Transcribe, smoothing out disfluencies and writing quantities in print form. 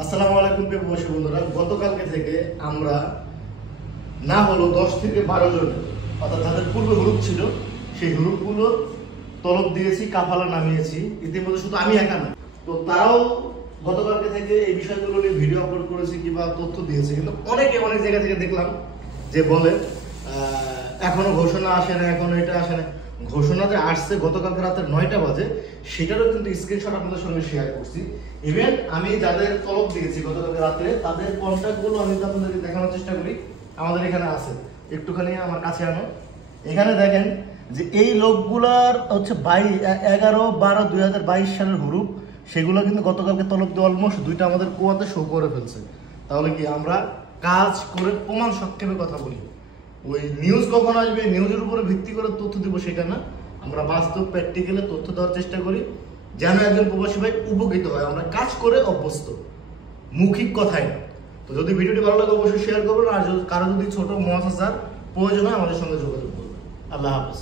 আসসালামু আলাইকুম প্রিয় প্রবাসী বন্ধুরা, গতকালকে থেকে আমরা না হলো 10 থেকে 12 জন, অর্থাৎ যাদের পূর্বে গ্রুপ ছিল সেই গ্রুপগুলোর তলব দিয়েছি, কাফালা নামিয়েছি। ইতিমধ্যে শুধু আমি একা না, তো তারাও গতকালকে থেকে এই বিষয়গুলো নিয়ে ভিডিও আপলোড করেছে কিংবা তথ্য দিয়েছে। কিন্তু অনেকে অনেক জায়গা থেকে দেখলাম যে বলে এখনো ঘোষণা আসে না, এখনো এটা আসে না। ঘোষণা যে আসছে গতকালকে রাতের 9টা বাজে, সেটারও কিন্তু স্ক্রিনশট আপনাদের সঙ্গে শেয়ার করছি। ইভেন আমি যাদের তলব দিয়েছি গতকালকে রাতে তাদের কন্ট্যাক্টগুলো আমি আপনাদেরকে দেখানোর চেষ্টা করি। আমাদের এখানে আছে, একটুখানি আমার কাছে আনো। এখানে দেখেন যে এই লোকগুলার হচ্ছে 11/12/2022 সালের হুরুপ, সেগুলো কিন্তু গতকালকে তলব দিয়ে অলমোস্ট 2টা আমাদের কোয়াতে শো করে ফেলছে। তাহলে কি আমরা কাজ করে প্রমাণ সংক্ষেপে কথা বলি, ওই নিউজ কখন আসবে নিউজের উপরে ভিত্তি করে তথ্য দিব সেটা না, আমরা বাস্তব প্র্যাকটিক্যালে তথ্য দেওয়ার চেষ্টা করি যেন একজন প্রবাসী ভাই উপকৃত হয়। আমরা কাজ করে অভ্যস্ত, মৌখিক কথাই না। তো যদি ভিডিওটি ভালো লাগে অবশ্যই শেয়ার করবেন, আর কারো যদি ছোট মহাসার প্রয়োজন হয় আমাদের সঙ্গে যোগাযোগ করবেন। আল্লাহ হাফেজ।